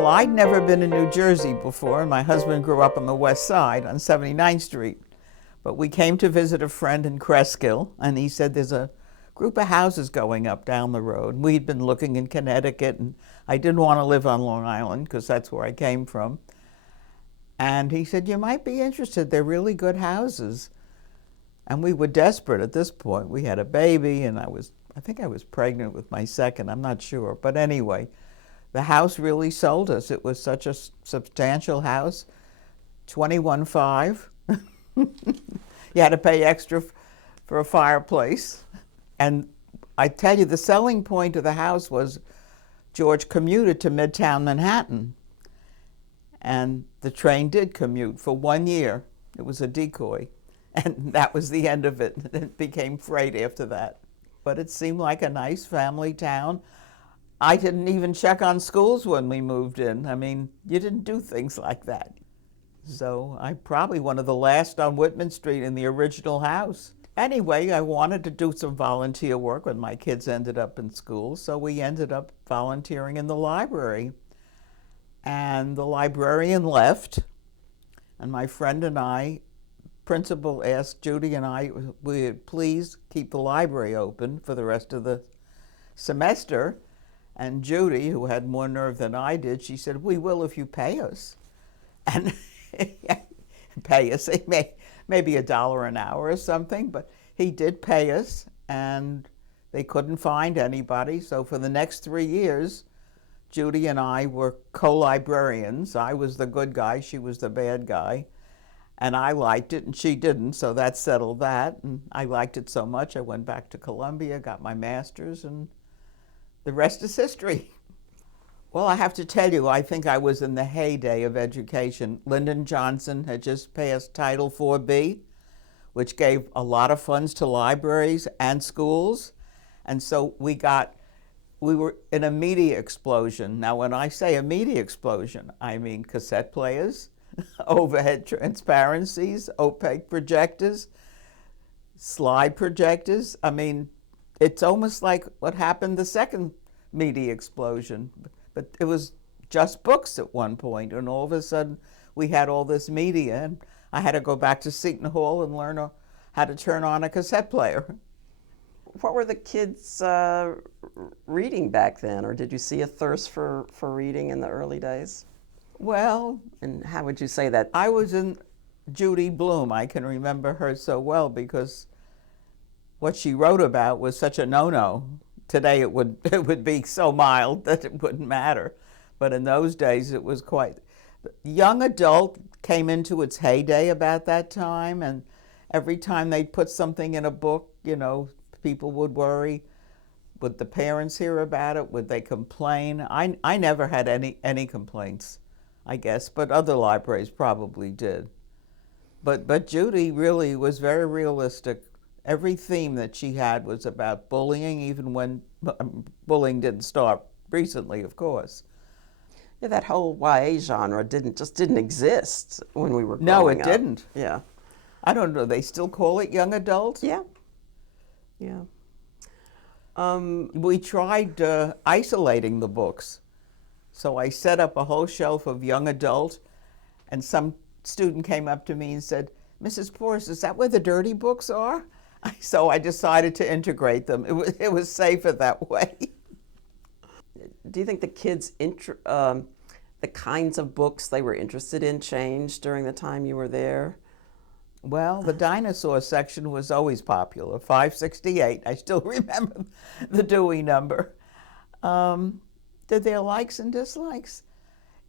Well, I'd never been in New Jersey before, and my husband grew up on the west side on 79th Street. But we came to visit a friend in Cresskill, and he said there's a group of houses going up down the road. We'd been looking in Connecticut, and I didn't want to live on Long Island because that's where I came from. And he said, you might be interested. They're really good houses. And we were desperate at this point. We had a baby, and I think I was pregnant with my second. I'm not sure. But anyway, the house really sold us. It was such a substantial house, 21.5. You had to pay extra for a fireplace. And I tell you, the selling point of the house was George commuted to Midtown Manhattan. And the train did commute for 1 year. It was a decoy. And that was the end of it. It became freight after that. But it seemed like a nice family town. I didn't even check on schools when we moved in. I mean, you didn't do things like that. So I'm probably one of the last on Whitman Street in the original house. Anyway, I wanted to do some volunteer work when my kids ended up in school, so we ended up volunteering in the library. And the librarian left, and my friend and I, principal asked Judy and I, would please keep the library open for the rest of the semester. And Judy, who had more nerve than I did, she said, we will if you pay us. And pay us, maybe $1 an hour or something, but he did pay us, and they couldn't find anybody. So for the next 3 years, Judy and I were co-librarians. I was the good guy, she was the bad guy. And I liked it, and she didn't, so that settled that. And I liked it so much, I went back to Columbia, got my master's, and the rest is history. Well, I have to tell you, I think I was in the heyday of education. Lyndon Johnson had just passed Title IV-B, which gave a lot of funds to libraries and schools. And so we were in a media explosion. Now, when I say a media explosion, I mean cassette players, overhead transparencies, opaque projectors, slide projectors. I mean, it's almost like what happened the second media explosion. But it was just books at one point, and all of a sudden we had all this media, and I had to go back to Seton Hall and learn how to turn on a cassette player. What were the kids reading back then, or did you see a thirst for reading in the early days? Well, and how would you say that? I was in Judy Blume. I can remember her so well because what she wrote about was such a no-no. Today it would be so mild that it wouldn't matter. But in those days it was quite. Young adult came into its heyday about that time, and every time they'd put something in a book, you know, people would worry. Would the parents hear about it? Would they complain? I never had any complaints, I guess, but other libraries probably did. But Judy really was very realistic. Every theme that she had was about bullying, even when bullying didn't start recently, of course. Yeah, that whole YA genre just didn't exist when we were growing No, up. it didn't. Yeah. I don't know, they still call it young adult? Yeah. Yeah. We tried isolating the books. So I set up a whole shelf of young adult, and some student came up to me and said, Mrs. Poris, is that where the dirty books are? So I decided to integrate them. It was safer that way. Do you think the kids' the kinds of books they were interested in changed during the time you were there? Well, the dinosaur section was always popular, 568. I still remember the Dewey number. Did there likes and dislikes?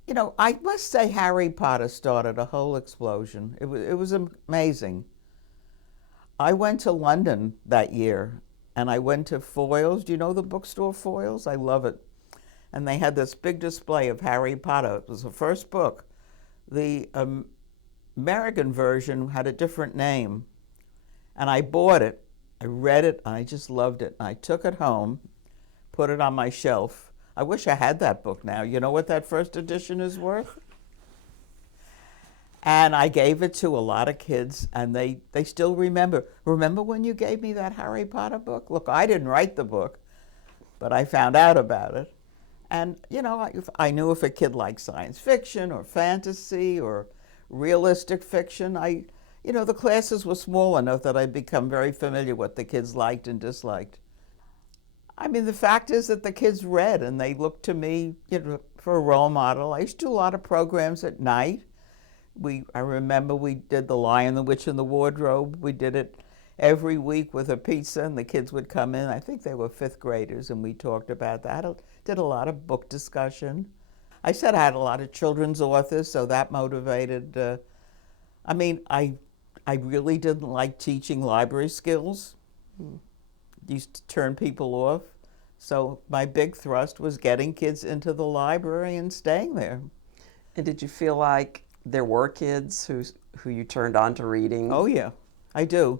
You know, I must say Harry Potter started a whole explosion. It was amazing. I went to London that year, and I went to Foyles. Do you know the bookstore Foyles? I love it. And they had this big display of Harry Potter. It was the first book. The American version had a different name, and I bought it. I read it, and I just loved it. And I took it home, put it on my shelf. I wish I had that book now. You know what that first edition is worth? And I gave it to a lot of kids, and they still remember. Remember when you gave me that Harry Potter book? Look, I didn't write the book, but I found out about it. And, you know, if I knew if a kid liked science fiction or fantasy or realistic fiction. You know, the classes were small enough that I'd become very familiar with what the kids liked and disliked. I mean, the fact is that the kids read and they looked to me, you know, for a role model. I used to do a lot of programs at night. I remember we did The Lion, the Witch, and the Wardrobe. We did it every week with a pizza, and the kids would come in. I think they were fifth graders, and we talked about that. I did a lot of book discussion. I said I had a lot of children's authors, so that motivated. I mean, I really didn't like teaching library skills. Used to turn people off. So my big thrust was getting kids into the library and staying there. And did you feel like there were kids who you turned on to reading? Oh yeah, I do.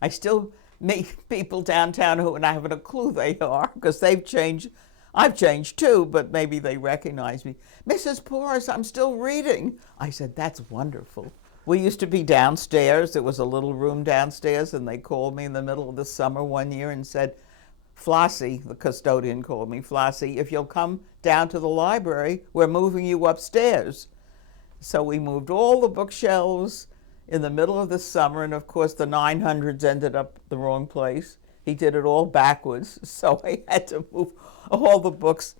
I still meet people downtown who, and I haven't a clue they are, because they've changed. I've changed too, but maybe they recognize me. Mrs. Poris, I'm still reading. I said, that's wonderful. We used to be downstairs. There was a little room downstairs, and they called me in the middle of the summer one year and said, Flossie, the custodian called me, Flossie, if you'll come down to the library, we're moving you upstairs. So we moved all the bookshelves in the middle of the summer, and of course the 900s ended up the wrong place. He did it all backwards, so I had to move all the books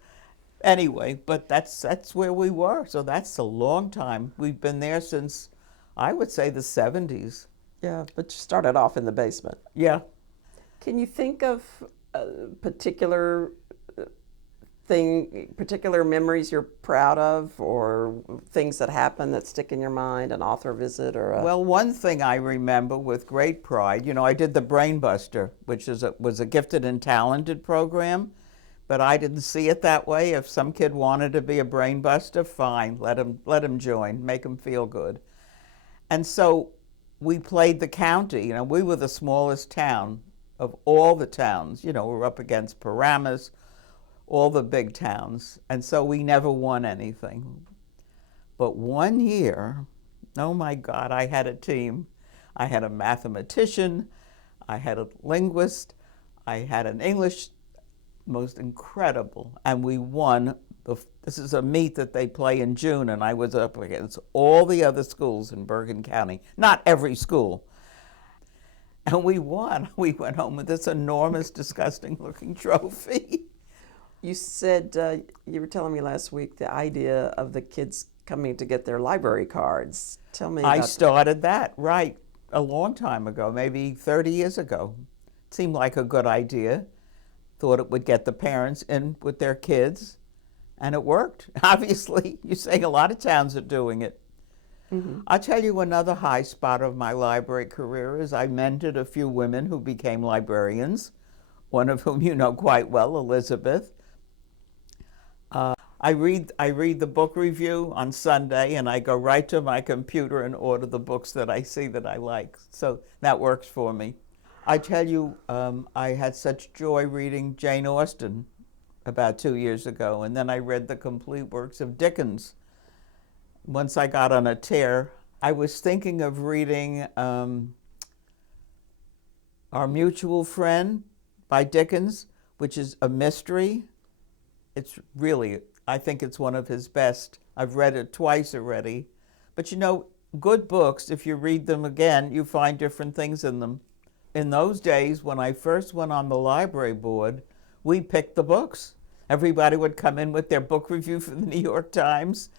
anyway, but that's where we were. So that's a long time. We've been there since, I would say, the 70s. Yeah, but you started off in the basement. Yeah. Can you think of particular memories you're proud of, or things that happened that stick in your mind, an author visit or a... Well, one thing I remember with great pride, you know, I did the Brain Buster, which was a gifted and talented program, but I didn't see it that way. If some kid wanted to be a Brain Buster, fine, let him join, make him feel good. And so we played the county. You know, we were the smallest town of all the towns. You know, we're up against Paramus, all the big towns, and so we never won anything. But one year, oh my God, I had a team. I had a mathematician, I had a linguist, I had an English, most incredible, and we won. This is a meet that they play in June, and I was up against all the other schools in Bergen County, not every school. And we won. We went home with this enormous, disgusting-looking trophy. You said, you were telling me last week, the idea of the kids coming to get their library cards. Tell me about I started that, right, a long time ago, maybe 30 years ago. It seemed like a good idea. Thought it would get the parents in with their kids, and it worked. Obviously, you're saying a lot of towns are doing it. Mm-hmm. I'll tell you another high spot of my library career is I mentored a few women who became librarians, one of whom you know quite well, Elizabeth. I read the book review on Sunday, and I go right to my computer and order the books that I see that I like. So that works for me. I tell you, I had such joy reading Jane Austen about 2 years ago, and then I read the complete works of Dickens. Once I got on a tear, I was thinking of reading Our Mutual Friend by Dickens, which is a mystery. It's really, I think it's one of his best. I've read it twice already. But you know, good books, if you read them again, you find different things in them. In those days, when I first went on the library board, we picked the books. Everybody would come in with their book review for the New York Times.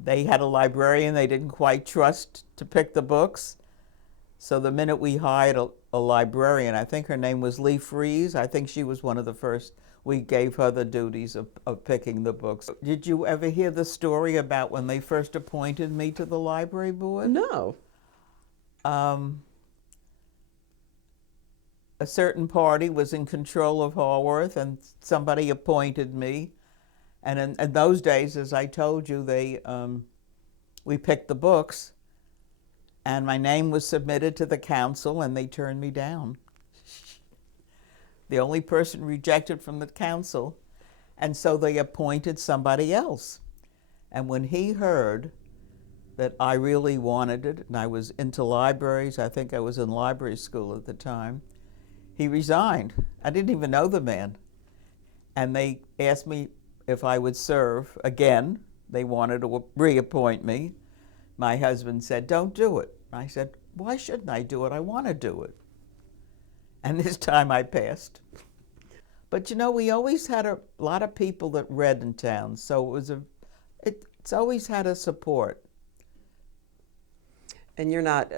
They had a librarian they didn't quite trust to pick the books. So the minute we hired a librarian, I think her name was Lee Fries, I think she was one of the first, we gave her the duties of picking the books. Did you ever hear the story about when they first appointed me to the library board? No. A certain party was in control of Haworth, and somebody appointed me. And in those days, as I told you, we picked the books, and my name was submitted to the council, and they turned me down. The only person rejected from the council, and so they appointed somebody else. And when he heard that I really wanted it, and I was into libraries, I think I was in library school at the time, he resigned. I didn't even know the man. And they asked me if I would serve again. They wanted to reappoint me. My husband said, "Don't do it." I said, "Why shouldn't I do it? I want to do it." And this time I passed. But you know, we always had a lot of people that read in town, so it's always had a support. And you're not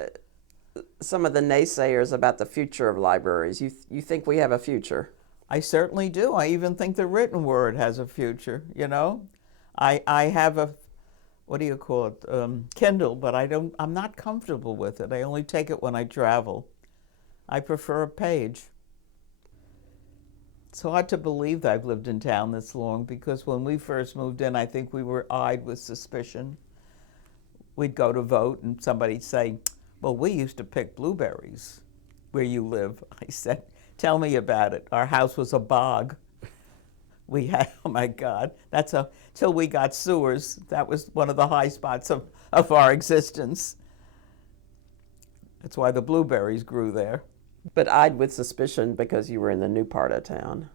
some of the naysayers about the future of libraries. You think we have a future? I certainly do. I even think the written word has a future, you know. I have a, what do you call it, Kindle, but I'm not comfortable with it. I only take it when I travel. I prefer a page. It's hard to believe that I've lived in town this long, because when we first moved in, I think we were eyed with suspicion. We'd go to vote and somebody'd say, "Well, we used to pick blueberries where you live." I said, "Tell me about it. Our house was a bog." We had, oh my God, till we got sewers, that was one of the high spots of our existence. That's why the blueberries grew there. But eyed with suspicion because you were in the new part of town.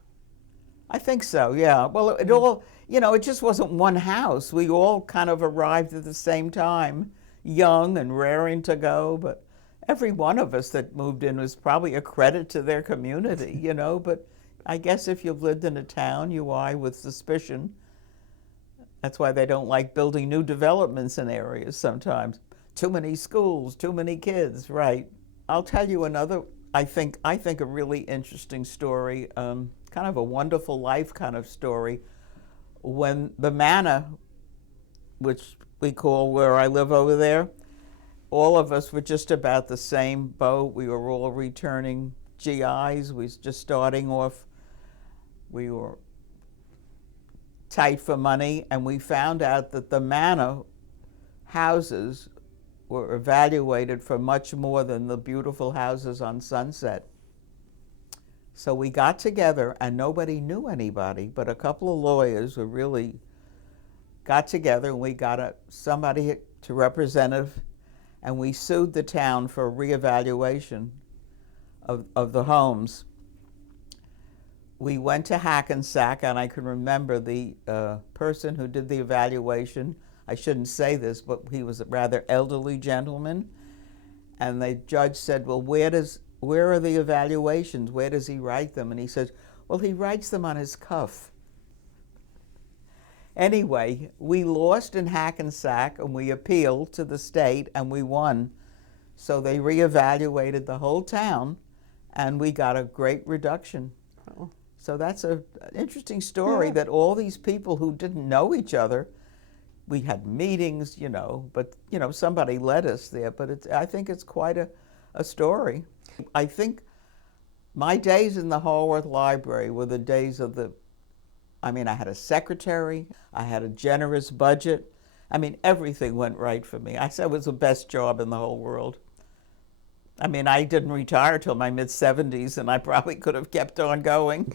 I think so, yeah. Well, it all, you know, it just wasn't one house. We all kind of arrived at the same time, young and raring to go, but every one of us that moved in was probably a credit to their community, you know, but I guess if you've lived in a town, you eye with suspicion. That's why they don't like building new developments in areas sometimes. Too many schools, too many kids, right? I'll tell you another, I think a really interesting story, kind of a wonderful life kind of story. When the manor, which we call where I live over there, all of us were just about the same boat. We were all returning GIs. We was just starting off. We were tight for money, and we found out that the manor houses were evaluated for much more than the beautiful houses on Sunset. So we got together, and nobody knew anybody, but a couple of lawyers who really got together, and we got somebody to represent us, and we sued the town for a reevaluation of the homes. We went to Hackensack, and I can remember the person who did the evaluation. I shouldn't say this, but he was a rather elderly gentleman. And the judge said, "Well, where are the evaluations? Where does he write them?" And he says, "Well, he writes them on his cuff." Anyway, we lost in Hackensack, and we appealed to the state, and we won. So they reevaluated the whole town, and we got a great reduction. Oh. So that's an interesting story, that all these people who didn't know each other, we had meetings, you know, but, you know, somebody led us there. But I think it's quite a story. I think my days in the Haworth Library were the days of I had a secretary, I had a generous budget. I mean, everything went right for me. I said it was the best job in the whole world. I mean, I didn't retire till my mid-70s, and I probably could have kept on going.